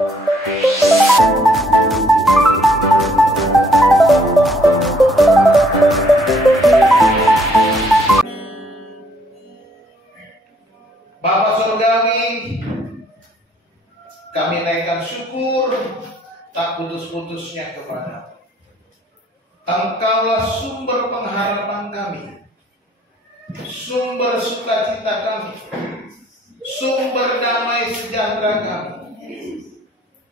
Bapa Surgawi, kami naikkan syukur tak putus-putusnya kepada Engkaulah sumber pengharapan kami, sumber sukacita kami, sumber damai sejahtera kami.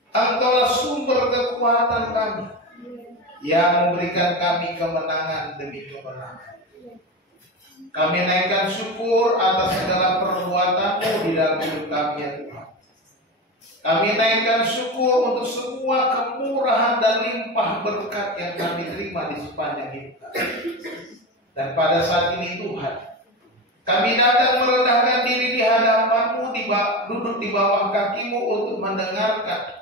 Engkaulah sumber kekuatan kami yang memberikan kami kemenangan demi kemenangan. Kami naikkan syukur atas segala perbuatan-Mu di dalam hidup kami, ya Tuhan. Kami naikkan syukur untuk semua kemurahan dan limpah berkat yang kami terima di sepanjang hidup kami. Dan pada saat ini Tuhan, kami datang merendahkan diri di hadapan-Mu, duduk di bawah kaki-Mu untuk mendengarkan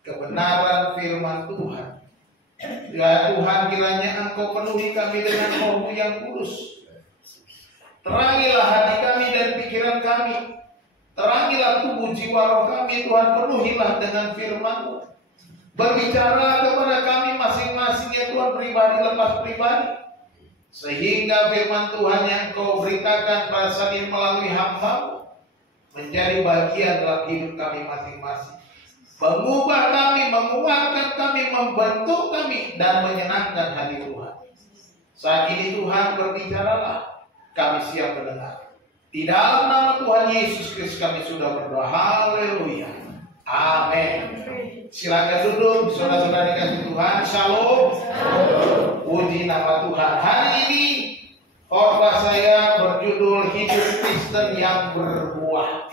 kebenaran firman Tuhan. Ya Tuhan, kiranya Engkau penuhi kami dengan Roh-Mu yang kudus. Terangilah hati kami dan pikiran kami. Terangilah tubuh jiwa roh kami, Tuhan. Penuhilah dengan firman-Mu. Berbicara kepada kami masing-masing, ya Tuhan, pribadi lepas pribadi. Sehingga firman Tuhan yang Kau beritakan pada saat ini melalui hamba-Mu menjadi bagian dalam hidup kami masing-masing. Mengubah kami, menguatkan kami, membentuk kami, dan menyenangkan hati Tuhan. Saat ini Tuhan, berbicaralah. Kami siap mendengar. Di dalam nama Tuhan Yesus Kristus kami sudah berdoa. Haleluya. Amin. Silakan duduk, saudara-saudara dikasih Tuhan. Shalom. Puji nama Tuhan. Hari ini khotbah saya berjudul Hidup Kristen yang Berbuah.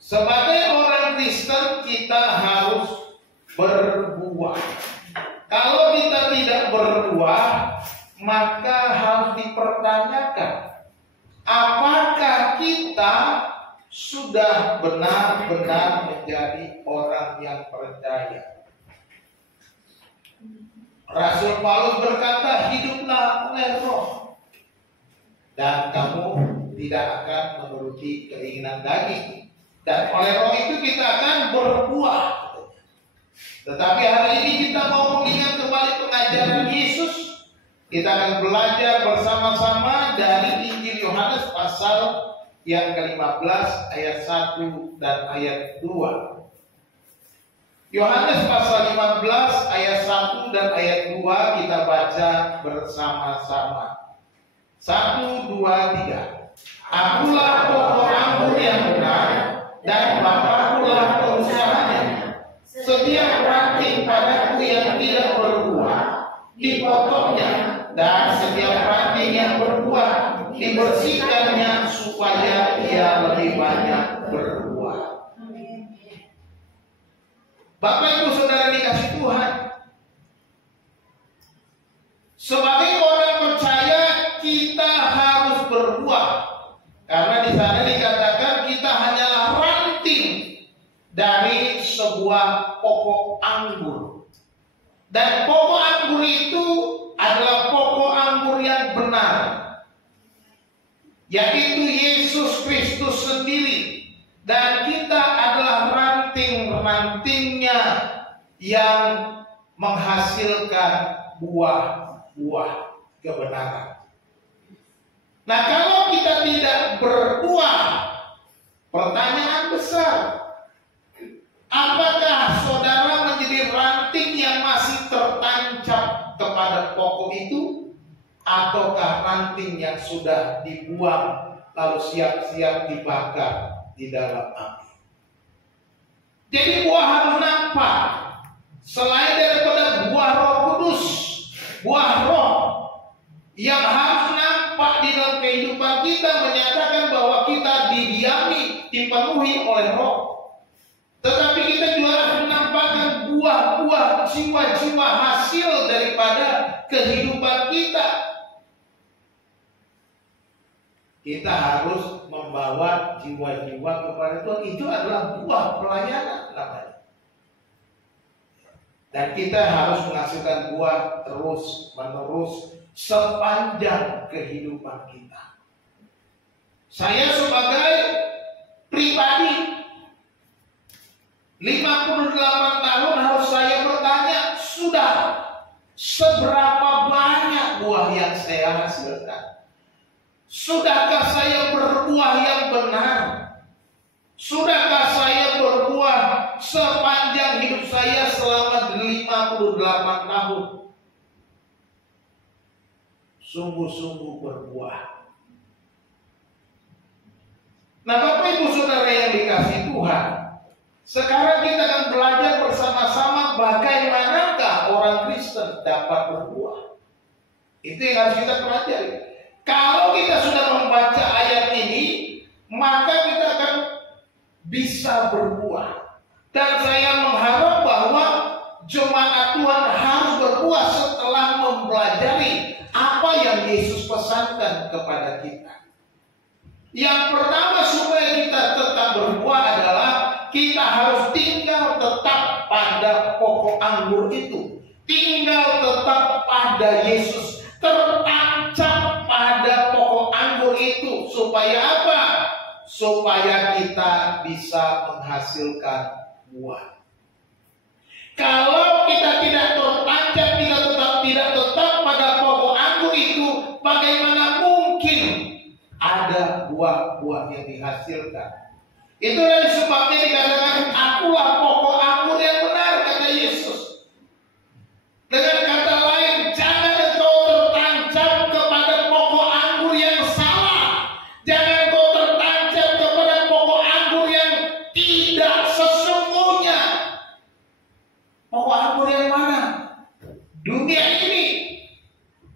Sebagai orang Kristen kita harus berbuah. Kalau kita tidak berbuah, maka harus dipertanyakan, apakah kita sudah benar-benar menjadi orang yang percaya? Rasul Paulus berkata, hiduplah oleh Roh, dan kamu tidak akan menuruti keinginan daging. Dan oleh Roh itu kita akan berbuah. Tetapi hari ini kita mau mengingat kembali pengajaran Yesus. Kita akan belajar bersama-sama dari Injil Yohanes pasal yang ke-15 ayat 1 dan ayat 2. Yohanes pasal 15 ayat 1 dan ayat 2 kita baca bersama-sama. 1, 2, 3. Akulah pokok anggur yang benar, dan Bapa-Kulah pengusahanya. Setiap ranting padaku yang tidak berbuah dipotongnya, dan setiap ranting yang berbuah dibersihkannya supaya ia lebih banyak berbuah. Bapak Ibu Saudara dikasih Tuhan, sebagai orang percaya kita harus berbuah, karena di sana dikatakan kita hanyalah ranting dari sebuah pokok anggur. Dan pokok anggur itu adalah pokok anggur yang benar, yaitu Yesus Kristus sendiri. Dan kita adalah ranting-rantingnya yang menghasilkan buah-buah kebenaran. Nah, kalau kita tidak berbuah, pertanyaan besar, apakah saudara menjadi ranting yang masih tertancap kepada pokok itu, ataukah ranting yang sudah dibuang lalu siap-siap dibakar di dalam api? Jadi buah harus nampak. Selain daripada buah Roh Kudus, buah Roh yang harus nampak di dalam kehidupan kita menyatakan bahwa kita didiami, dipenuhi oleh Roh. Tetapi kita juga harus menampakkan buah-buah jiwa-jiwa hasil daripada kehidupan kita. Kita harus membawa jiwa-jiwa kepada Tuhan. Itu adalah buah pelayanan namanya. Dan kita harus menghasilkan buah terus-menerus sepanjang kehidupan kita. Saya sebagai pribadi 58 tahun harus saya bertanya, sudah seberapa banyak buah yang saya hasilkan? Sudahkah saya berbuah yang benar? Sudahkah saya berbuah sepanjang hidup saya selama 58 tahun? Sungguh-sungguh berbuah. Nah, Bapak Ibu Saudara yang dikasihi Tuhan, sekarang kita akan belajar bersama-sama bagaimanakah orang Kristen dapat berbuah. Itu yang harus kita pelajari. Kalau kita sudah membaca ayat ini, maka kita akan bisa berbuah. Dan saya mengharap bahwa jemaat Tuhan harus berbuah setelah mempelajari apa yang Yesus pesankan kepada kita. Yang pertama supaya kita tetap berbuah adalah kita harus tinggal tetap pada pokok anggur itu. Tinggal tetap pada Yesus. Tertancap pada pokok anggur itu. Supaya apa? Supaya kita bisa menghasilkan buah. Kalau kita tidak tertancap, kita tidak tetap pada pokok anggur itu, bagaimana mungkin ada buah-buah yang dihasilkan? Itulah sebabnya dikatakan, akulah pokok anggur yang benar, kata Yesus. Dengan kata lain, jangan engkau tertancap kepada pokok anggur yang salah. Jangan engkau tertancap kepada pokok anggur yang tidak sesungguhnya. Pokok anggur yang mana? Dunia ini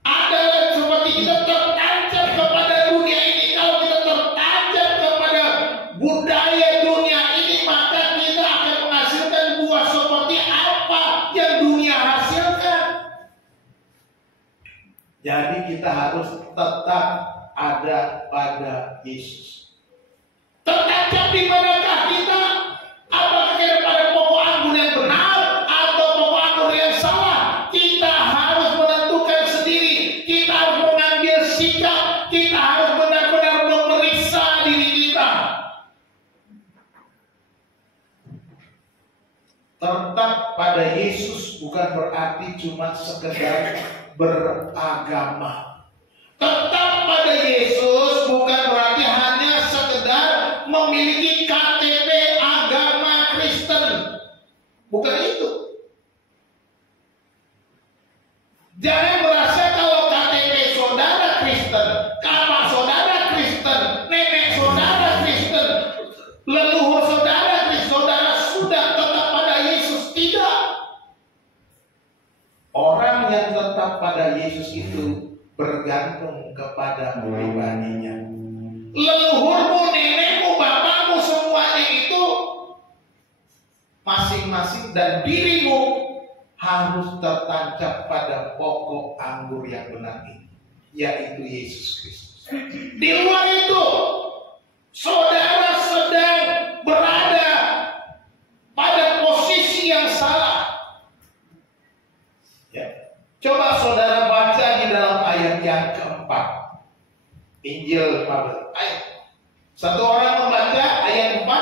adalah seperti kita tertancap kepada dunia ini. Kalau kita tertancap kepada budaya dunia ini, maka kita akan menghasilkan buah seperti apa yang dunia hasilkan. Jadi kita harus tetap ada pada Yesus. Tertancap di manakah kita? Apakah kita pada pokok anggur yang benar atau pokok anggur yang salah? Kita harus menentukan sendiri. Kita harus mengambil sikap. Kita harus benar-benar memeriksa diri kita. Tetap pada Yesus bukan berarti cuma sekedar beragama. Tetap pada Yesus bukan berarti hanya sekedar memiliki KTP agama Kristen. Bukan itu. Jangan merasa kalau KTP saudara Kristen, kakak saudara Kristen, nenek saudara Kristen, leluhur saudara Kristen, saudara sudah tetap pada Yesus. Tidak. Orang yang tetap pada Yesus itu bergantung kepada pribadinya. Leluhurmu, nenekmu, bapakmu, semuanya itu masing-masing, dan dirimu harus tertancap pada pokok anggur yang benar ini, yaitu Yesus Kristus. Di luar itu, saudara sedang berada pada posisi yang salah. Ya. Coba saudara baca di dalam ayat yang keempat, Injil Paulus. Satu orang membaca ayat 4.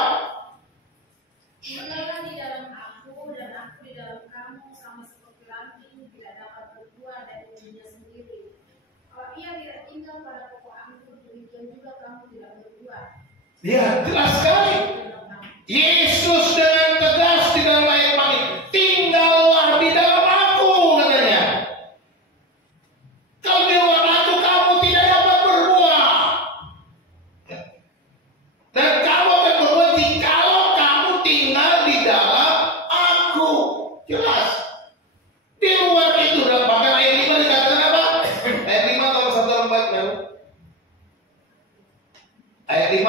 Tinggallah di dalam aku dan aku di dalam kamu, sama seperti ranting tidak dapat berbuah dari dirinya sendiri. Kalau ia tidak tinggal pada pokok anggur, demikian juga kamu tidak berbuah. Ya, jelas sekali. Yesus dengan tegas di dalam ayat ini, tinggallah di dalam aku, katanya. Kalau di luar aku, kamu tidak dapat berbuah. Ya. Dan kamu akan berbuah jikalau kamu tinggal di dalam aku. Jelas. Di luar itu, dan bahkan ayat 5 dikatakan apa? Ayat 5 kalau satu orang baca. Ayat 5.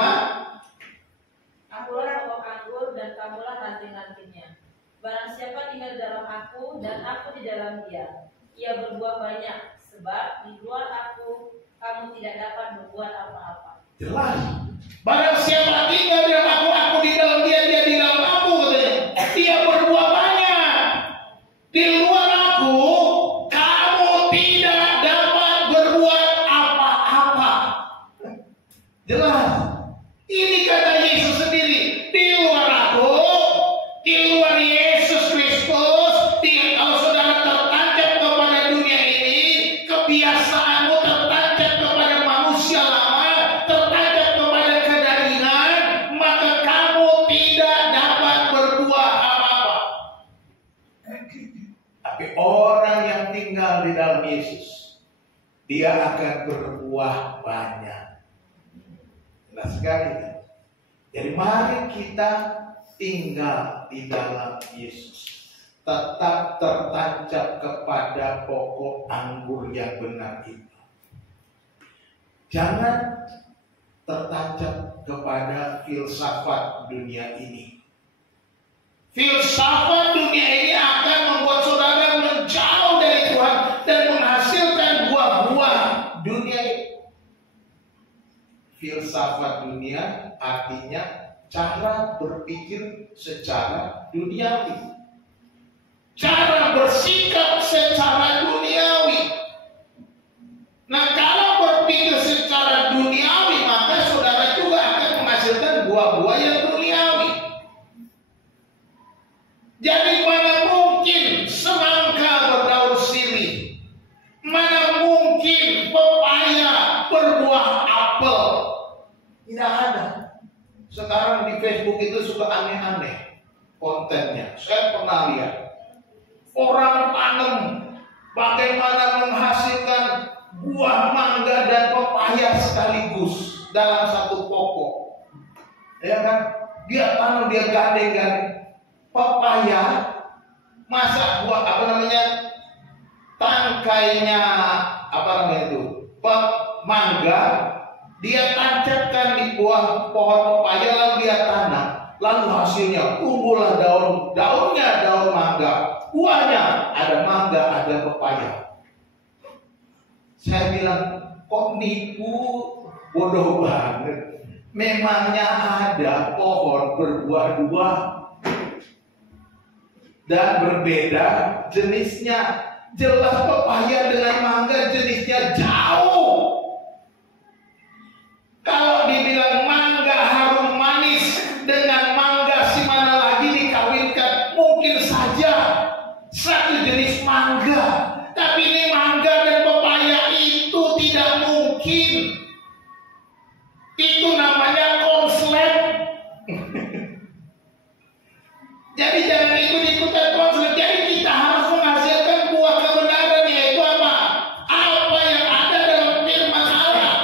Akulah pokok anggur dan kamulah ranting-rantingnya. Barang siapa tinggal di dalam aku dan aku di dalam dia, ia berbuah banyak. Sebab di luar aku, kamu tidak dapat berbuat apa-apa. Jelas. Barang siapa tinggal di dalam aku di dalam dia, dia di dalam aku, katanya. Dia berbuah banyak. Di luar aku, kamu tidak dapat berbuat apa-apa. Jelas. Ini kata Yesus sendiri. Di luar aku, di tinggal di dalam Yesus, dia akan berbuah banyak. Jelas sekali. Jadi mari kita tinggal di dalam Yesus, tetap tertancap kepada pokok anggur yang benar itu. Jangan tertancap kepada filsafat dunia ini. Filsafat dunia ini akan membuat saudara menjauh dari Tuhan dan menghasilkan buah-buah dunia ini. Filsafat dunia artinya cara berpikir secara duniawi, cara bersikap secara duniawi. Nah, kalau berpikir secara duniawi, maka saudara juga akan menghasilkan buah-buah yang duniawi. Jadi mana mungkin semangka berdaun sirih, mana mungkin pepaya berbuah apel. Tidak ada. Sekarang di Facebook itu suka aneh-aneh kontennya. Saya pernah lihat orang tanam bagaimana menghasilkan buah mangga dan pepaya sekaligus dalam satu pokok. Ya kan? Dia tanam, dia gandeng-gandeng. Pepaya, masa buah tangkainya mangga, dia tancapkan di buah pohon pepaya, lalu dia tanam, lalu hasilnya tumbuhlah daunnya daun mangga, buahnya ada mangga, ada pepaya. Saya bilang, kok nipu, bodoh banget. Memangnya ada pohon berbuah-buah dan berbeda jenisnya. Jelas pepaya dengan mangga jenisnya jauh. Kalau dibilang mangga harum manis dengan mangga si mana lagi dikawinkan, mungkin saja satu jenis mangga. Tapi ini mangga dan pepaya itu tidak mungkin. Itu namanya konslet. Jadi jangan ikut-ikutan konslet. Jadi kita harus menghasilkan buah kebenaran, yaitu apa? Apa yang ada dalam firman Allah.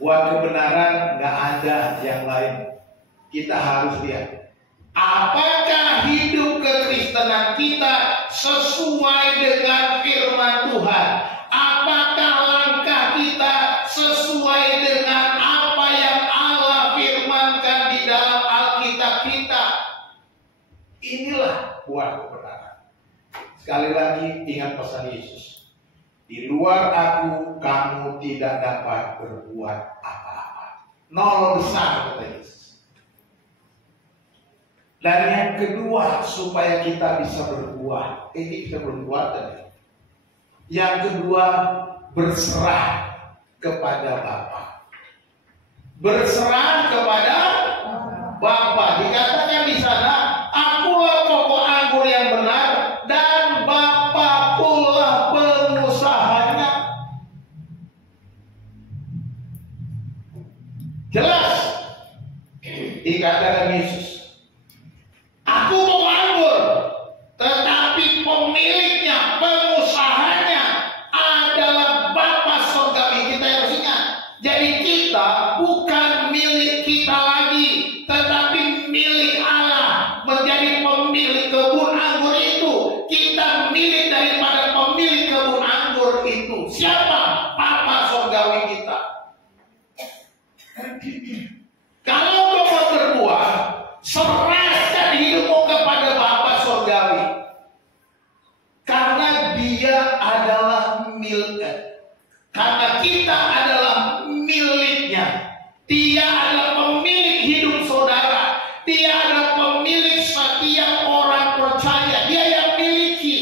Buah kebenaran nggak ada yang lain. Kita harus lihat, apakah hidup kekristenan kita sesuai dengan firman Tuhan? Apakah langkah kita sesuai dengan apa yang Allah firmankan di dalam Alkitab kita? Inilah buah kebenaran. Sekali lagi ingat pesan Yesus. Di luar aku kamu tidak dapat berbuat apa-apa. Nol besar, kata Yesus. Dan yang kedua, supaya kita bisa berbuah. Ini bisa berbuah tadi. Yang kedua, berserah kepada Bapa. Berserah kepada Bapa. Dikatakan di sana, akulah pokok anggur yang benar dan Bapa pula pengusahanya. Jelas dikatakan Yesus, aku pokok anggur, tetapi pemiliknya, pengusahanya adalah Bapa Surgawi. Kita harus ingat. Jadi kita bukan milik kita lagi, tetapi milik Allah. Menjadi pemilik kebun anggur itu, kita milik daripada pemilik kebun anggur itu. Siapa? Bapa Surgawi kita. Kalau kau mau berbuah, serahkan hidupmu kepada Bapa Surgawi. Karena dia adalah milik. Karena kita adalah miliknya. Dia adalah pemilik hidup saudara. Dia adalah pemilik setiap orang percaya. Dia yang miliki.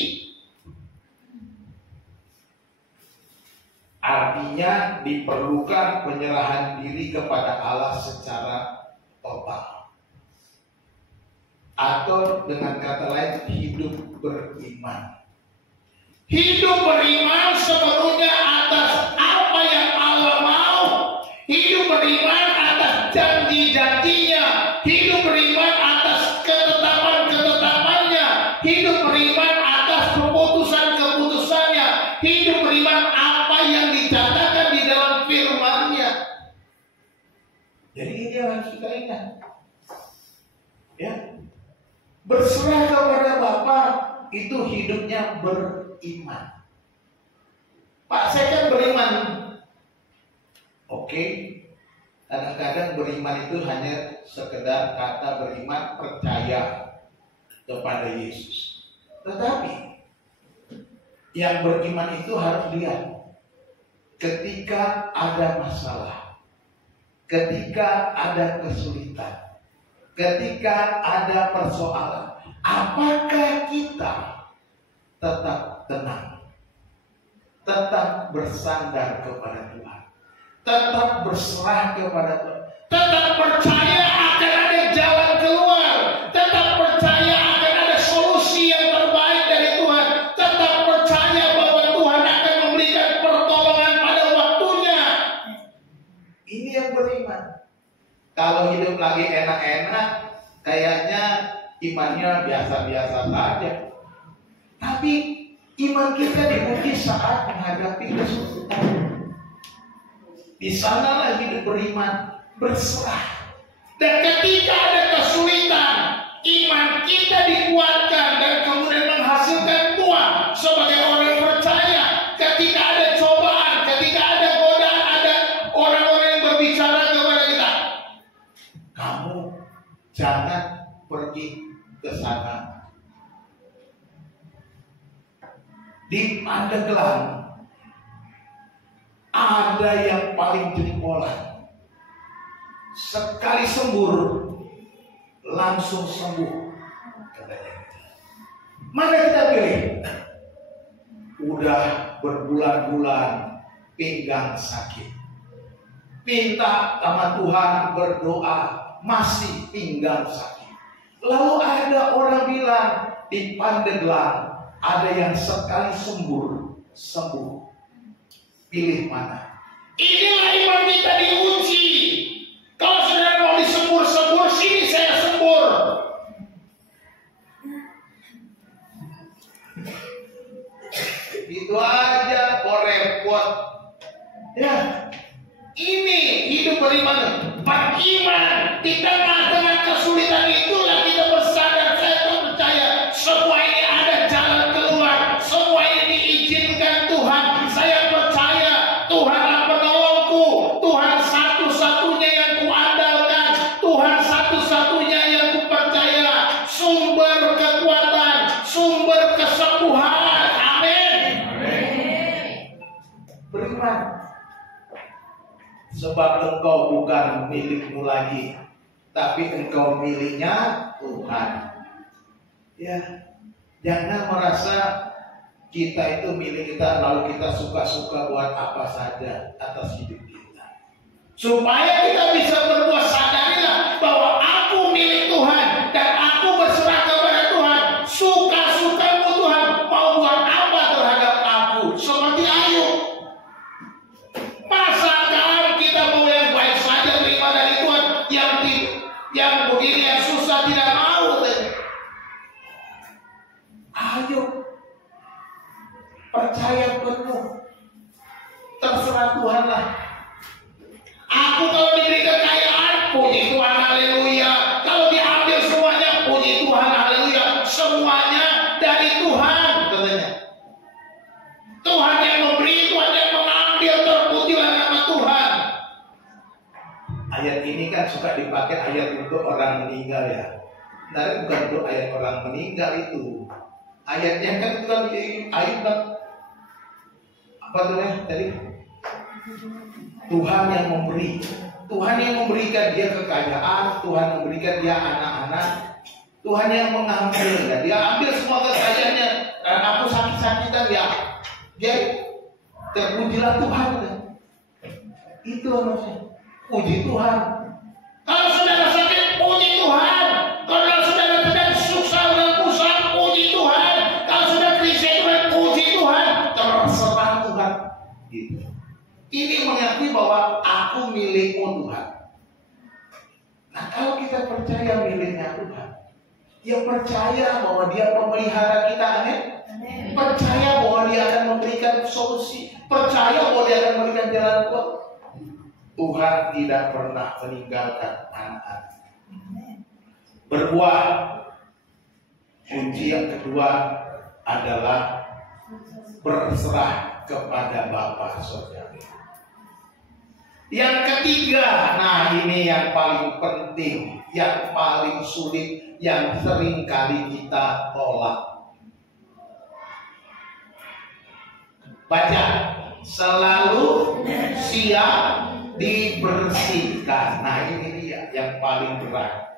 Artinya diperlukan penyerahan diri kepada Allah secara total. Atau dengan kata lain, hidup beriman. Hidup beriman sepenuhnya atas apa yang Allah mau. Hidup beriman atas janji-janjinya. Hidup beriman atas ketetapan-ketetapannya. Hidup beriman atas Ya, berserah kepada Bapa itu hidupnya beriman. Pak, saya kan beriman. Oke, kadang-kadang beriman itu hanya sekedar kata beriman, percaya kepada Yesus. Tetapi yang beriman itu harus lihat ketika ada masalah, ketika ada kesulitan, ketika ada persoalan, apakah kita tetap tenang, tetap bersandar kepada Tuhan, tetap berserah kepada Tuhan, tetap percaya akan ada jalan keluar, tetap percaya akan ada solusi yang terbaik dari Tuhan, tetap percaya bahwa Tuhan akan memberikan pertolongan pada waktunya. Ini yang beriman. Kalau hidup lagi enak-enak, kayaknya imannya biasa-biasa saja. Tapi iman kita diuji saat menghadapi kesulitan. Di sanalah hidup beriman, berserah. Dan ketika ada kesulitan, iman kita dikuatkan dan kemudian menghasilkan buah sebagai orang percaya. Ketika ada cobaan, ketika ada godaan, ada orang-orang yang berbicara kepada kita, kamu jangan pergi ke sana. Di Pandeglang ada yang paling jempolan, sekali sembur langsung sembuh katanya. Mana kita pilih? Udah berbulan-bulan pinggang sakit, minta sama Tuhan, berdoa, masih pinggang sakit. Lalu ada orang bilang di Pandeglang ada yang sekali sembuh. Pilih mana? Inilah iman kita diuji. Kalau saudara mau disembur-sembur, sini saya sembur. Itu aja kok repot. Ya, ini hidup beriman. Beriman di tengah-tengah kesulitan itulah kita bersadar, saya percaya semua ini ada jalan keluar, semua ini diizinkan Tuhan. Saya percaya Tuhanlah penolongku, Tuhan satu-satunya yang kuandalkan, Tuhan satu-satunya yang kupercaya, sumber kekuatan, sumber kesembuhan. Amin. Beriman. Sebab engkau bukan milikmu lagi, tapi engkau miliknya Tuhan. Ya, jangan merasa kita itu milik kita, lalu kita suka-suka buat apa saja atas hidup kita. Supaya kita bisa berbuat, sadarilah bahwa aku milik Tuhan dan aku berserah kepada Tuhan. Suka-sukamu Tuhan mau buat apa terhadap aku? Seperti Ayub. Masakan kita mau yang baik saja terima dari Tuhan, yang begini yang susah tidak mau. Ayub percaya penuh, terserah Tuhan lah. Aku kalau diberi kekayaan, puji Tuhan, haleluya. Kalau diambil semuanya, puji Tuhan, haleluya. Semuanya dari Tuhan, katanya. Tuhan yang memberi, Tuhan yang mengambil, terpujilah nama Tuhan. Ayat ini kan suka dipakai ayat untuk orang meninggal ya. Nah, bukan untuk ayat orang meninggal itu. Ayatnya kan bukan ayat apa namanya tadi? Tuhan yang memberi, Tuhan yang memberikan dia kekayaan, Tuhan memberikan dia anak-anak, Tuhan yang mengambil, ya. Dia ambil semua kekayaannya. Dan aku sakit-sakitan ya, dia terpujilah Tuhan. Ya. Itu maksudnya, puji Tuhan. Kalau saudara sakit, puji Tuhan. Kalau saudara sedang susah dan pusat, puji Tuhan. Kalau saudara krisis, puji Tuhan. Terserah Tuhan. Gitu. Ini mengakui bahwa aku milikmu Tuhan. Nah, kalau kita percaya miliknya Tuhan, dia percaya bahwa dia memelihara kita, amin? Percaya bahwa dia akan memberikan solusi, percaya bahwa dia akan memberikan jalan keluar. Tuhan tidak pernah meninggalkan anak-anak. berbuah. Kunci yang kedua adalah berserah kepada Bapa Saudara. Yang ketiga, nah ini yang paling penting, yang paling sulit, yang sering kali kita tolak. Baca, selalu siap dibersihkan. Nah ini dia yang paling berat.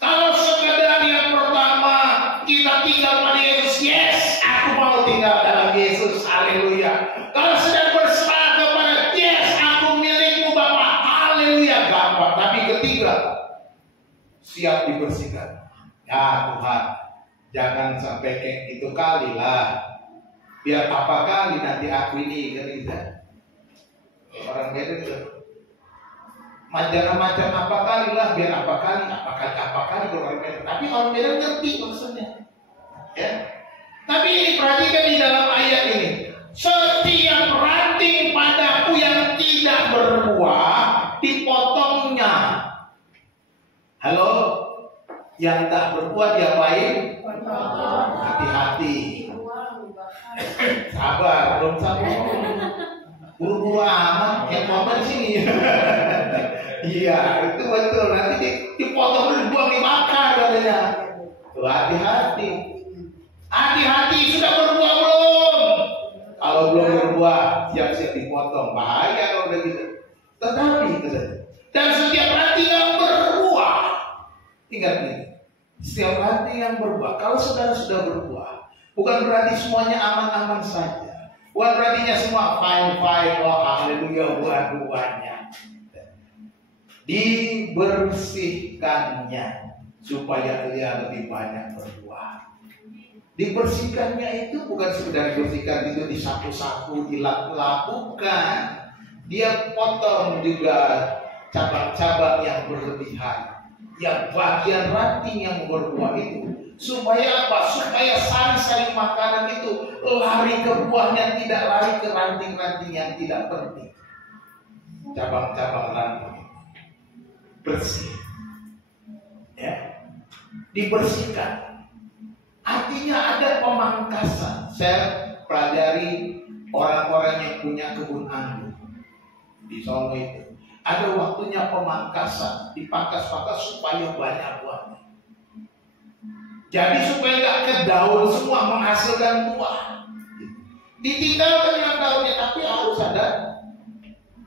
Kalau sekedar yang pertama kita tinggal pada Yesus, yes, aku mau tinggal dalam Yesus, haleluya. Kalau sedang berserah kepada yes, aku milikmu Bapa, haleluya, gampang. Tapi ketiga, siap dibersihkan. Ya Tuhan, jangan sampai kayak itu kali lah. Biar apa kali nanti aku ini gereja. Orang beda tuh. Macam-macam apa kali lah, biar apa kali kalau orang beda. Tapi orang beda ngerti maksudnya. Ya. Tapi ini perhatikan di dalam ayat ini. Setiap ranting padaku yang tidak berbuah dipotongnya. Halo? Yang tak berbuah diapain? Hati-hati. Sabar, belum sampai. Buru-buru amat, yang ngomong di sini. Iya, itu betul. Nanti dipotong dulu, dibuang, dimakan katanya. Tuh, hati-hati. Hati-hati, sudah berbuah belum? Kalau belum berbuah, siap-siap dipotong. Bahaya kalau udah gitu. Tetapi, dan setiap ranting yang berbuah, ingat nih, setiap ranting yang berbuah, kalau saudara sudah berbuah, bukan berarti semuanya aman-aman saja. Bukan berarti semua fine-fine, oh haleluya, buah-buahnya. Dibersihkannya supaya dia lebih banyak berbuah. Dibersihkannya itu bukan sekedar dibersihkan itu disapu-sapu, dilap-lap, bukan. Dia potong juga cabang-cabang yang berlebihan, yang bagian ranting yang berbuah itu. Supaya apa? Supaya sari-sari makanan itu lari ke buahnya, tidak lari ke ranting-ranting yang tidak penting. Cabang-cabang ranting bersih, ya, dibersihkan. Artinya ada pemangkasan. Saya pelajari orang-orang yang punya kebun anggur di Solo itu. Ada waktunya pemangkasan, dipangkas-pangkas supaya banyak buahnya. Jadi supaya nggak ke daun semua, menghasilkan buah. Ditinggalkan yang daunnya, tapi harus ada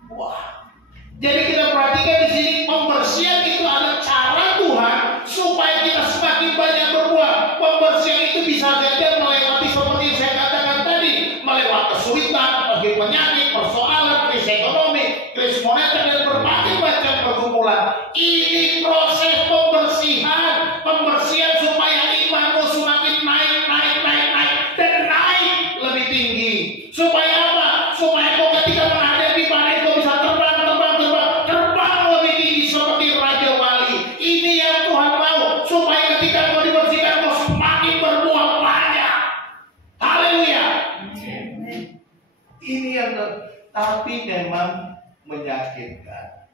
buah. Jadi kita perhatikan di sini, pembersihan itu ada cara Tuhan supaya kita semakin banyak berbuah. Pembersihan itu bisa saja melewati seperti yang saya katakan tadi, melewati kesulitan, penyakit, persoalan, krisis ekonomi, krisis moneter, dan berbagai macam pergumulan. Ini proses pembersihan, supaya imanmu semakin naik dan naik lebih tinggi. Supaya apa? Supaya kau ketika menghadapi badai kau bisa terbang lebih tinggi seperti Raja Wali. Ini yang Tuhan mau, supaya ketika kau dibersihkan kau semakin berbuah banyak. Haleluya. Ini yang tapi memang menyakitkan,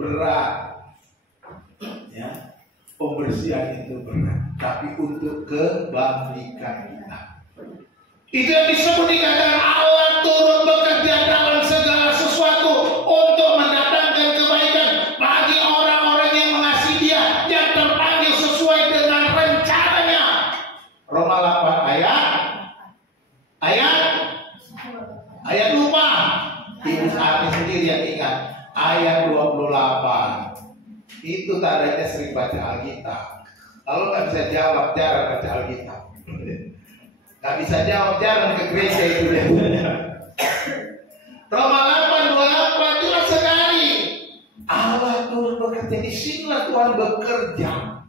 berat, ya. Pembersihan itu berat, tapi untuk kebaikan kita. Itu yang disebut dikatakan Allah turut bekerja dalam segala sesuatu untuk mendatangkan kebaikan bagi orang-orang yang mengasihi Dia, yang terpanggil sesuai dengan rencananya. Roma 8 ayat lupa. Ibu Arti sendiri yang ingat ayat 28. Itu tandanya sering baca Alkitab. Kalau nggak bisa jawab, jarang baca Alkitab. Nggak bisa jawab, jarang ke gereja itu deh. Roma 8:28 jelas sekali. Allah turut bekerja. Di sinilah Tuhan bekerja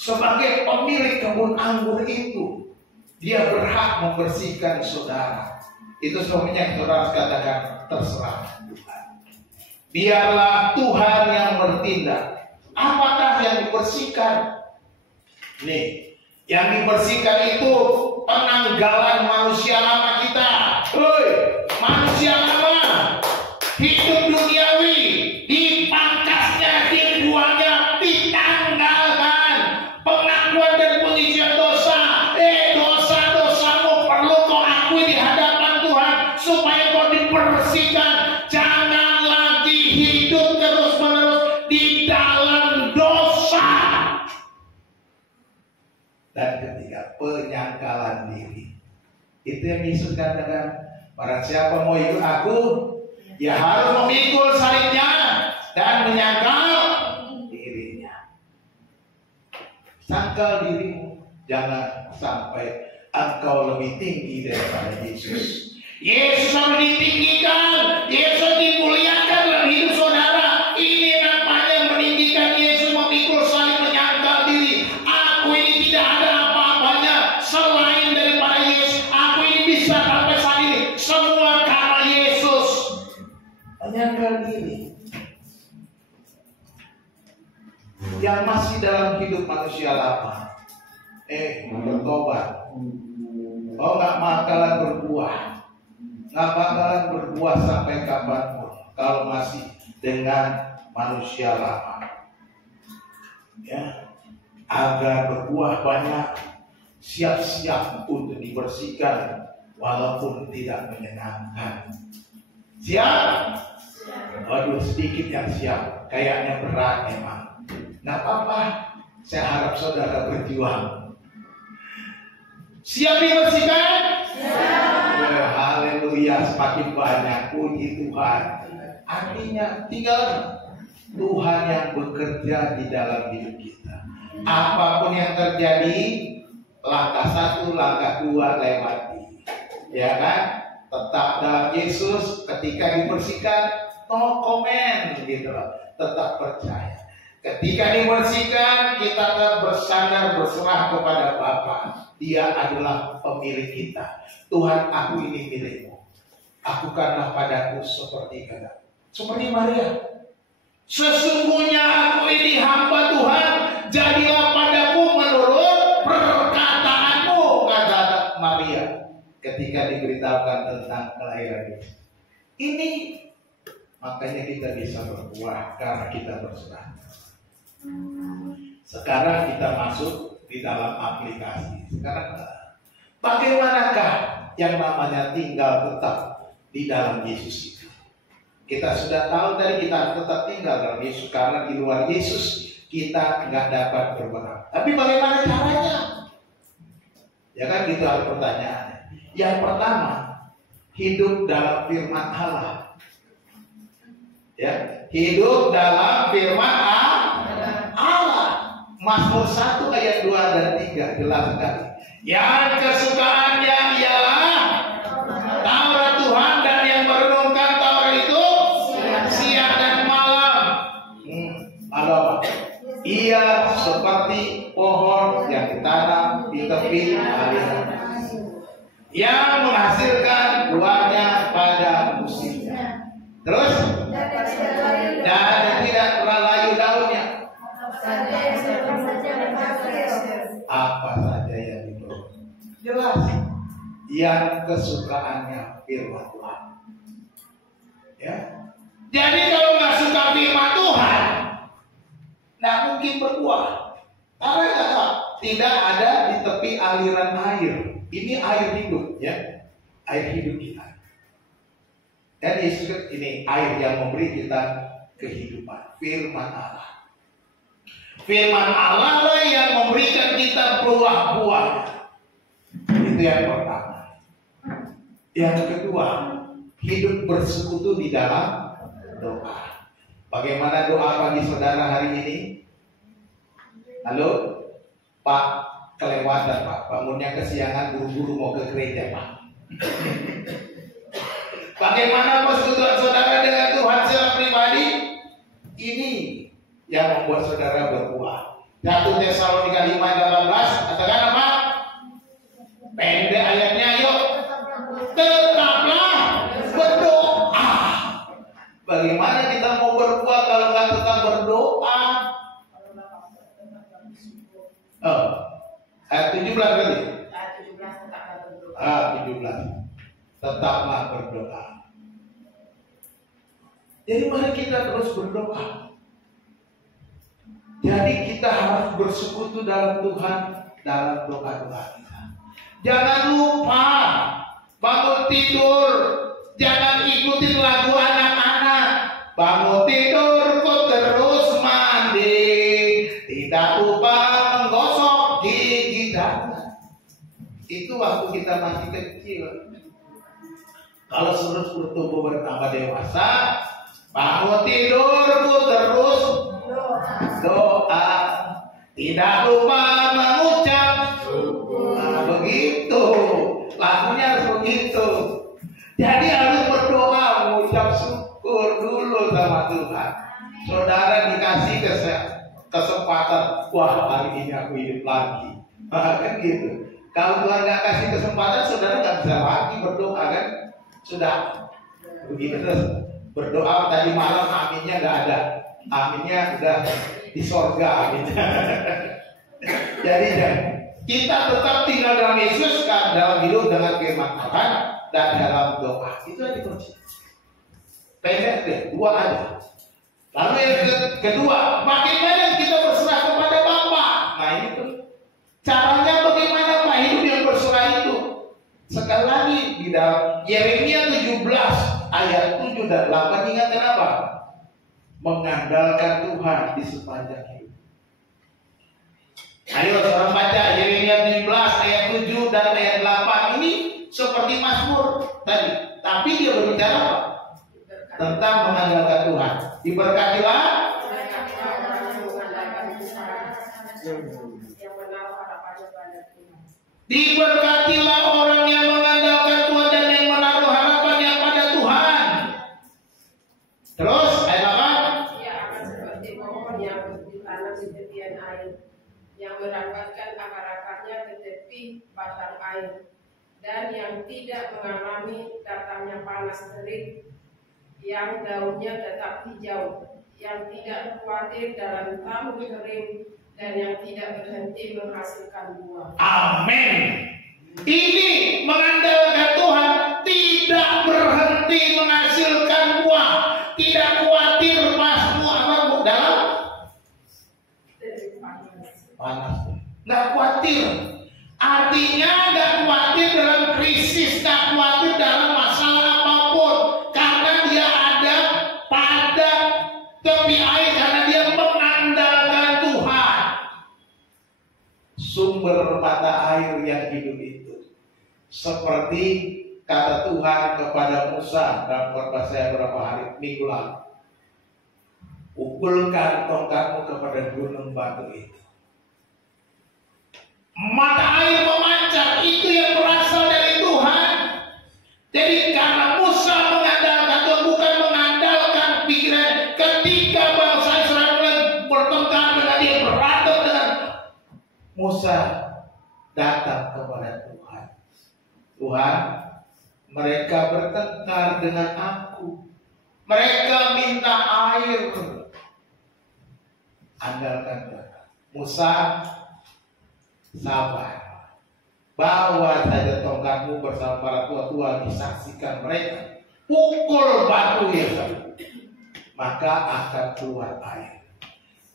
sebagai pemilik kebun anggur itu. Dia berhak membersihkan saudara. Itu sebabnya saudara katakan terserah Tuhan. Biarlah Tuhan yang bertindak. Apakah yang dibersihkan? Nih, yang dibersihkan itu penanggalan manusia lama kita. Manusia lama, hidup duniawi, dipangkasnya, dibuangnya, ditanggalkan. penyangkalan diri. Itu yang Yesus katakan, barang siapa mau ikut aku, ya harus memikul salibnya dan menyangkal dirinya. Sangkal dirimu, jangan sampai engkau lebih tinggi daripada Yesus. Yesus harus ditinggikan, Yesus dimuliakan dalam hidup saudara. Ini namanya meninggikan Yesus, memikul salib, menyangkal diri. Aku ini tidak ada apa-apanya selain daripada Yesus. Aku ini bisa sampai saat ini semua karena Yesus. Menyangkal diri. Yang masih dalam hidup manusia lama, bertobat. Oh, nggak bakalan berbuah. Nggak bakalan berbuah sampai kapanpun kalau masih dengan manusia lama. Ya, agar berbuah banyak, siap-siap untuk dibersihkan walaupun tidak menyenangkan. Siap? Waduh, sedikit yang siap. Kayaknya berat emang. Nggak apa-apa. Saya harap saudara berjuang. Siap dibersihkan? Siap. Haleluya, semakin banyak, puji Tuhan. Artinya tinggal Tuhan yang bekerja di dalam hidup kita. Apapun yang terjadi, langkah 1, langkah 2 lewati. Ya kan? Tetap dalam Yesus, ketika dibersihkan, no comment gitu loh. Tetap percaya. Ketika dibersihkan, kita tetap bersandar, berserah kepada Bapa. Dia adalah pemilik kita. Tuhan, aku ini milikmu. Lakukanlah padaku seperti kata. Seperti Maria. Sesungguhnya aku ini hamba Tuhan. Jadilah padaku menurut perkataanmu, kata Maria. Ketika diberitahukan tentang kelahiran Yesus. Ini makanya kita bisa berbuah karena kita berserah. Sekarang kita masuk di dalam aplikasi. Sekarang bagaimanakah yang namanya tinggal tetap di dalam Yesus itu? Kita sudah tahu tadi kita tetap tinggal dalam Yesus, karena di luar Yesus kita nggak dapat berbenah. Tapi bagaimana caranya? Ya kan, gitu ada pertanyaannya. Yang pertama, hidup dalam firman Allah. Ya, hidup dalam firman Allah. Mazmur 1 ayat 2 dan 3 jelas sekali. Yang kesukaannya ialah Taurat Tuhan, dan yang merenungkan Taurat itu siang dan malam. Lalu apa? Ia seperti pohon yang ditanam di tepi aliran, yang menghasilkan buahnya pada musimnya. Terus, dan tidak pernah layu daunnya. Apa saja yang diperlukan. Jelas. Yang kesukaannya firman Tuhan. Ya. Jadi kalau nggak suka firman Tuhan, nggak mungkin berbuah. Karena tidak ada di tepi aliran air. Ini air hidup, ya. Air hidup kita. Dan Yesus ini air yang memberi kita kehidupan. Firman Allah. Firman Allah lah yang memberikan kita buah-buah. Itu yang pertama. Yang kedua, hidup bersekutu di dalam doa. Bagaimana doa bagi saudara hari ini? Halo? Pak, kelewatan Pak. Bangunnya kesiangan, buru-buru mau ke gereja Pak. Bagaimana persekutuan saudara dengan Tuhan secara pribadi? Ini yang membuat saudara berbuah. 1 Tesalonika 5:18 katakan apa? Pendek ayatnya, yuk. Tetaplah berdoa. Bagaimana kita mau berbuah kalau nggak tetap berdoa? Ayat 17 kali. Ayat 17 tetaplah berdoa. 17. Tetaplah berdoa. Jadi mari kita terus berdoa. Jadi kita harus bersekutu dalam Tuhan dalam doa-doa kita. Jangan lupa bangun tidur, jangan ikutin lagu anak-anak. Bangun tidur kok terus mandi, tidak lupa menggosok gigi. Itu waktu kita masih kecil. Kalau terus bertumbuh bertambah dewasa, bangun tidurku terus doa, tidak lupa mengucap syukur. Nah, begitu. Lagunya harus begitu. Jadi harus berdoa, mengucap syukur dulu sama Tuhan. Saudara dikasih kesempatan, wah hari ini aku hidup lagi. Kan gitu. Kalau Tuhan nggak kasih kesempatan, saudara nggak bisa lagi berdoa kan? Sudah begitu terus berdoa tadi malam aminnya nggak ada, aminnya udah di sorga aminnya. Jadi kita tetap tinggal dalam Yesus kan, dalam hidup dengan firman Tuhan dan dalam doa. Itu aja kunci. Pendek deh, dua aja. Lalu yang kedua, bagaimana kita berserah kepada Bapa? Nah ini tuh caranya bagaimana Pak hidup yang berserah itu? Sekali lagi di dalam Yeremia 17 ayat 7 dan 8 ingatkan apa? Mengandalkan Tuhan di sepanjang hidup. Ayo seorang baca Yeremia 17 ayat 7 dan ayat 8 ini seperti Mazmur tadi, tapi dia berbicara apa? Tentang mengandalkan Tuhan. Diberkatilah diberkatilah orang yang mengandalkan Tuhan dan yang menaruh harapannya pada Tuhan. Terus ayat apa? Ia akan seperti pohon yang ditanam di tepian air, yang merapatkan akar-akarnya ke tepi batang air, dan yang tidak mengalami datangnya panas terik, yang daunnya tetap hijau, yang tidak khawatir dalam tahun kering, dan yang tidak berhenti menghasilkan buah. Amin. Ini mengandalkan Tuhan, tidak berhenti menghasilkan buah, tidak khawatir pas buah dalam panas. Nggak khawatir. Artinya nggak khawatir dalam krisis, nggak khawatir dalam masalah apapun, karena dia ada pada tepi air, karena dia mengandalkan Tuhan. Sumber mata air yang hidup itu, seperti kata Tuhan kepada Musa dalam khotbah saya beberapa hari minggu lalu, pukulkan tongkatmu kepada gunung batu itu. Mata air memancar, itu yang berasal dari Tuhan. Jadi karena Musa mengandalkan Tuhan, bukan mengandalkan pikiran. Ketika bangsa Israel bertengkar dengan dia, berantem dengan Musa, datang kepada Tuhan. Tuhan, mereka bertengkar dengan aku, mereka minta air. Andalkan Tuhan. Musa, sabar, bawa saja tongkatmu bersama para tua-tua, disaksikan mereka, pukul batu yang maka akan keluar air.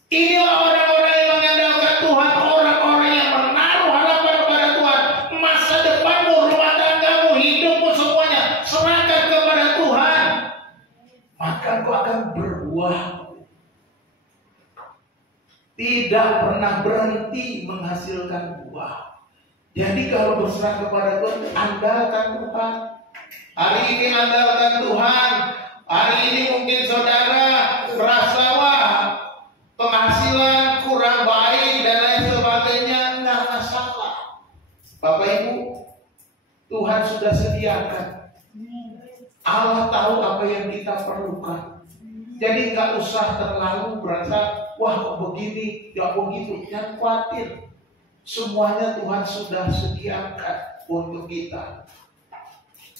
Inilah orang-orang yang mengandalkan Tuhan, orang-orang yang menaruh harapan pada Tuhan. Masa depanmu, rumah tanggamu, hidupmu, semuanya serahkan kepada Tuhan, maka kau akan berbuah. Tidak pernah berhenti menghasilkan buah. Jadi kalau berserah kepada Tuhan, andalkan Tuhan. Hari ini andalkan Tuhan. Hari ini mungkin saudara merasa wah penghasilan kurang baik dan lain sebagainya, nggak masalah. Bapak Ibu, Tuhan sudah sediakan. Allah tahu apa yang kita perlukan. Jadi nggak usah terlalu berasa wah kok begini, ya begitu. Jangan khawatir. Semuanya Tuhan sudah sediakan untuk kita.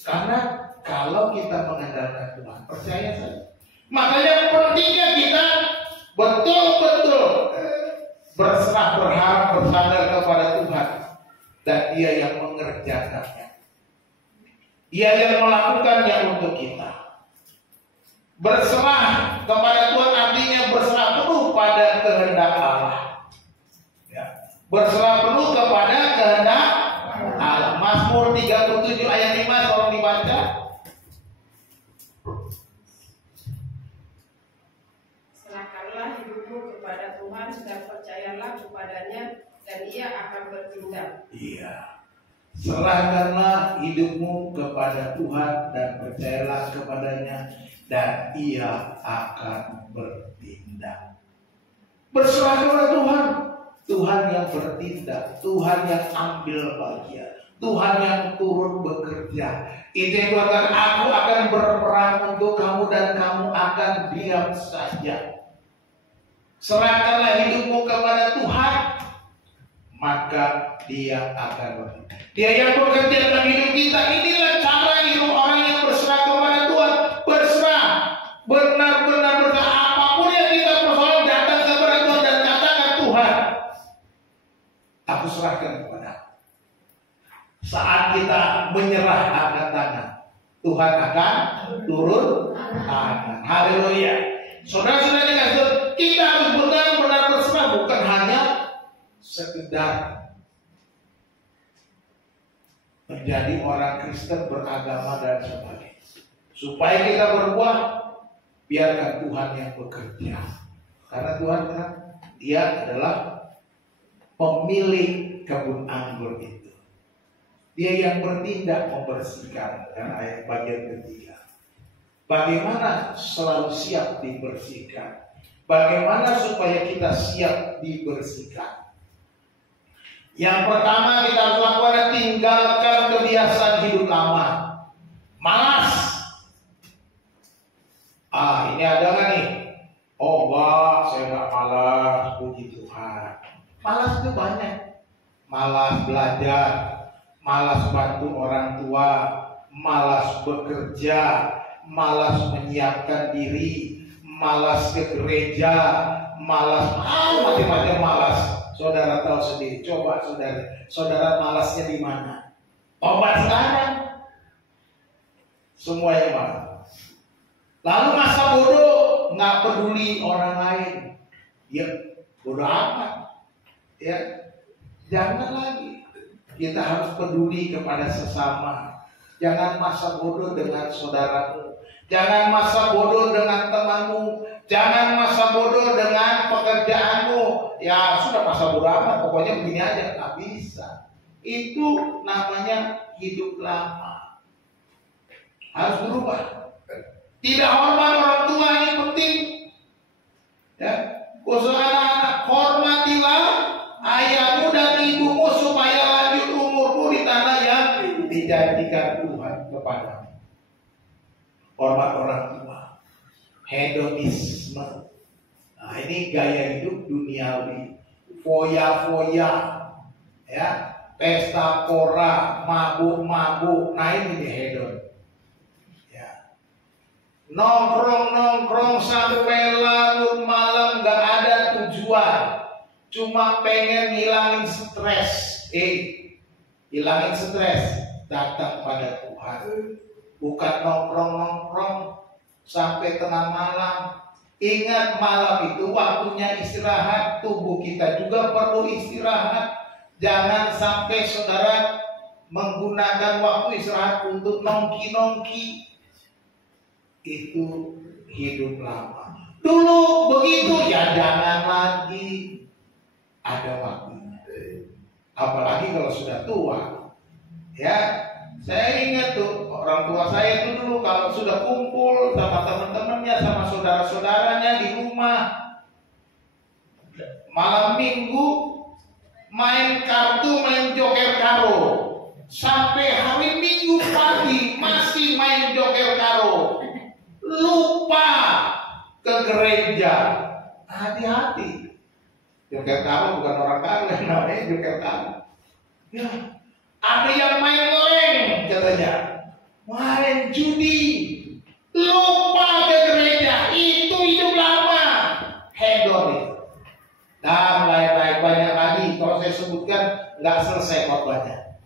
Karena kalau kita mengandalkan Tuhan, percaya saja. Makanya pentingnya kita betul-betul berserah, berharap, bersandar kepada Tuhan. Dan Dia yang mengerjakannya. Dia yang melakukannya untuk kita. Berserah kepada Tuhan artinya berserah penuh pada kehendak Allah. Ya. Berserah penuh kepada kehendak Allah. Mazmur 37 ayat 5 tolong dibaca. Serahkanlah hidupmu kepada Tuhan dan percayalah kepadanya, dan Ia akan bertindak. Iya. Serahkanlah hidupmu kepada Tuhan dan percayalah kepadanya, dan Ia akan bertindak. Berserah kepada Tuhan. Tuhan yang bertindak, Tuhan yang ambil bagian, Tuhan yang turun bekerja. Itu yang Tuhan katakan, aku akan berperang untuk kamu dan kamu akan diam saja. Serahkanlah hidupmu kepada Tuhan, maka Dia akan bertindak. Dia yang bekerja dalam hidup kita. Inilah cara hidup orang yang berserah kepada Tuhan. Berserah, benar-benar berserah. Apapun yang kita persoalkan, datang kepada Tuhan dan katakan, Tuhan, aku serahkan kepada. Saat kita menyerah angkat tangan, Tuhan akan turun tangan. Haleluya. Saudara-saudara dikasih, kita harus benar-benar berserah, bukan hanya sekedar menjadi orang Kristen beragama dan sebagainya. Supaya kita berbuah, biarkan Tuhan yang bekerja. Karena Tuhan kan, Dia adalah pemilik kebun anggur itu. Dia yang bertindak membersihkan. Dan ayat bagian ketiga, bagaimana selalu siap dibersihkan? Bagaimana supaya kita siap dibersihkan? Yang pertama kita harus lakukan, tinggalkan kebiasaan hidup lama. Malas. Ini ada nggak nih? Oh wah, saya nggak malas, puji Tuhan. Malas itu banyak. Malas belajar, malas bantu orang tua, malas bekerja, malas menyiapkan diri, malas ke gereja, malas macam-macam malas. Saudara tahu sendiri. Coba saudara malasnya di mana? Obat sekarang. Semua yang malas. Lalu masa bodoh, nggak peduli orang lain. Ya bodoh amat. Ya, jangan lagi. Kita harus peduli kepada sesama. Jangan masa bodoh dengan saudaramu. Jangan masa bodoh dengan temanmu. Jangan masa bodoh dengan pekerjaanmu. Ya sudah masa bodoh amat, pokoknya begini aja. Nggak bisa. Itu namanya hidup lama. Harus berubah. Tidak hormat orang tua, ini penting. Ya, khusus anak-anak, hormatilah ayahmu dan ibumu supaya lanjut umurmu di tanah yang dijanjikan Tuhan kepadamu. Hormat orang tua. Hedonisme. Nah, ini gaya hidup duniawi. Foya-foya. Ya, pesta pora, mabuk-mabuk. Nah, ini hedon. Ya. Nongkrong-nongkrong sampai larut malam, gak ada tujuan. Cuma pengen ngilangin stres. Hilangin stres. Datang pada Tuhan. Bukan nongkrong-nongkrong sampai tengah malam. Ingat, malam itu waktunya istirahat. Tubuh kita juga perlu istirahat. Jangan sampai saudara menggunakan waktu istirahat untuk nongki-nongki. Itu hidup lama. Dulu begitu, ya jangan lagi. Ada waktunya. Apalagi kalau sudah tua. Ya, saya ingat tuh orang tua saya itu dulu kalau sudah kumpul sama teman-temannya, sama saudara-saudaranya di rumah, malam minggu main kartu, main joker karo, sampai hari Minggu pagi masih main joker karo, lupa ke gereja. Hati-hati, joker karo bukan orang karo, namanya joker karo. Ya. Ada yang main leng katanya, main judi, lupa ke gereja. Itu hidup lama, hedon. Dan lain-lain banyak lagi. Kalau saya sebutkan nggak selesai khotbahnya.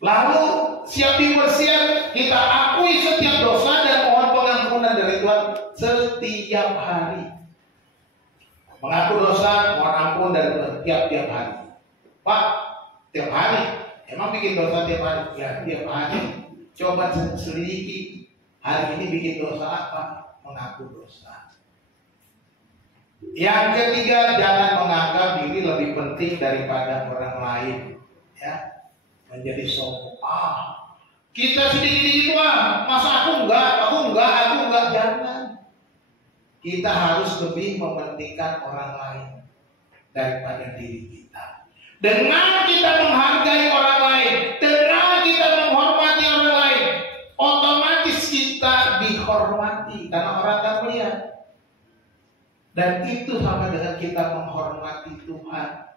Lalu siap dibersihkan, kita akui setiap dosa dan mohon pengampunan dari Tuhan setiap hari. Mengaku dosa, mohon ampun dari Tuhan tiap-tiap hari. Pak, tiap hari, emang bikin dosa tiap hari? Ya, tiap hari. Coba selidiki, hari ini bikin dosa apa? Mengaku dosa. Yang ketiga, jangan menganggap diri lebih penting penting daripada orang lain, ya. Menjadi sombong. Kita sedikit-sedikit masa aku enggak, jangan. Kita harus lebih mementingkan orang lain daripada diri kita. Dengan kita menghargai orang lain, dengan kita menghormati orang lain, otomatis kita dihormati karena orang akan melihat. Dan itu sama dengan kita menghormati Tuhan.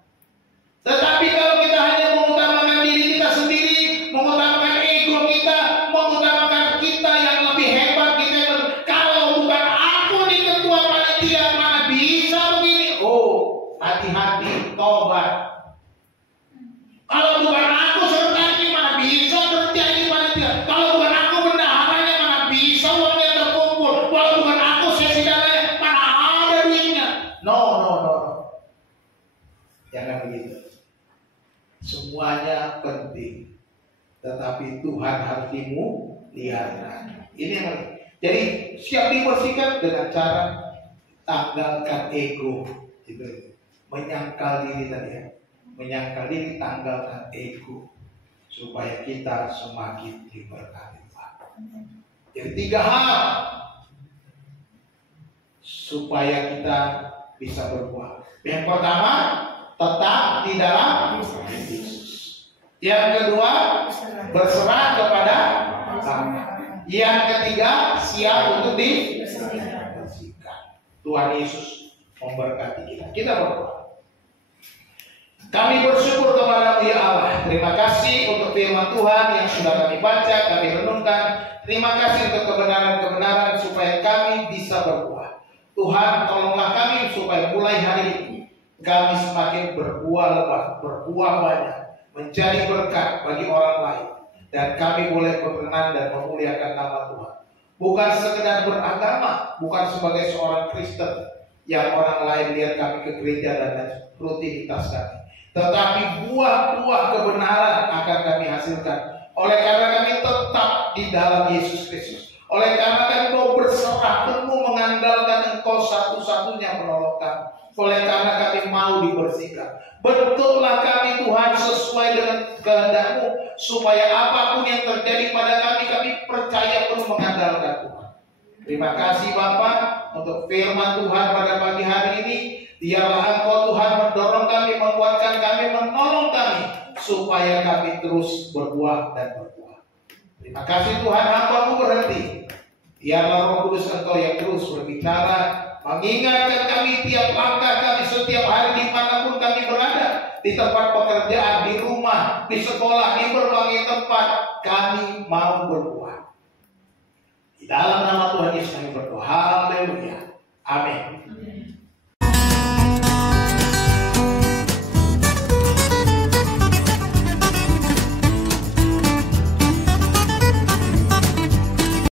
Tetapi kalau kita hanya mengutamakan diri kita sendiri, mengutamakan ego kita, mengutamakan kita yang lebih hebat, kalau bukan aku nih ketua panitia, mana bisa begini? Hati-hati, tobat. Kalau bukan aku serta ini, mana bisa kerja ini panitia? Kalau bukan aku bendaharanya, mana bisa uangnya terkumpul? Kalau bukan aku sesi dananya, mana ada duitnya? No. Jangan begitu. Semuanya penting, tetapi Tuhan harus dimuliakan. Ini yang penting. Jadi siap dibersihkan dengan cara tanggalkan ego, gitu. Menyangkal diri tadi ya. Menyangkal diri, tanggalkan ego, supaya kita semakin diberkati. Jadi 3 hal supaya kita bisa berbuah. Yang pertama, tetap di dalam Yesus. Yang kedua, berserah kepada Allah. Yang ketiga, siap untuk dibersihkan. Tuhan Yesus memberkati kita. Kita berdoa. Kami bersyukur kepada ya Allah. Terima kasih untuk firman Tuhan yang sudah kami baca, kami renungkan. Terima kasih untuk kebenaran-kebenaran supaya kami bisa berbuah. Tuhan, tolonglah kami supaya mulai hari ini kami semakin berbuah banyak, menjadi berkat bagi orang lain, dan kami boleh berkenan dan memuliakan nama Tuhan. Bukan sekedar beragama, bukan sebagai seorang Kristen yang orang lain lihat kami ke gereja dan rutinitas kami, tetapi buah-buah kebenaran akan kami hasilkan oleh karena kami tetap di dalam Yesus Kristus. Oleh karena kami mau berserah penuh mengandalkan Engkau satu-satunya penolong kami. Oleh karena kami mau dibersihkan. Betullah kami Tuhan sesuai dengan kehendak-Mu, supaya apapun yang terjadi pada kami percaya penuh mengandalkan Tuhan. Terima kasih Bapa untuk firman Tuhan pada pagi hari ini. Biarlah Engkau Tuhan mendorong kami, menguatkan kami, menolong kami, supaya kami terus berbuah dan berbuah. Terima kasih Tuhan, hamba-Mu berhenti. Biarlah Roh Kudus Engkau yang terus berbicara, mengingatkan kami tiap langkah kami, setiap hari dimanapun kami berada, di tempat pekerjaan, di rumah, di sekolah, di berbagai tempat, kami mau berbuah. Di dalam nama Tuhan Yesus kami berdoa. Haleluya. Amin.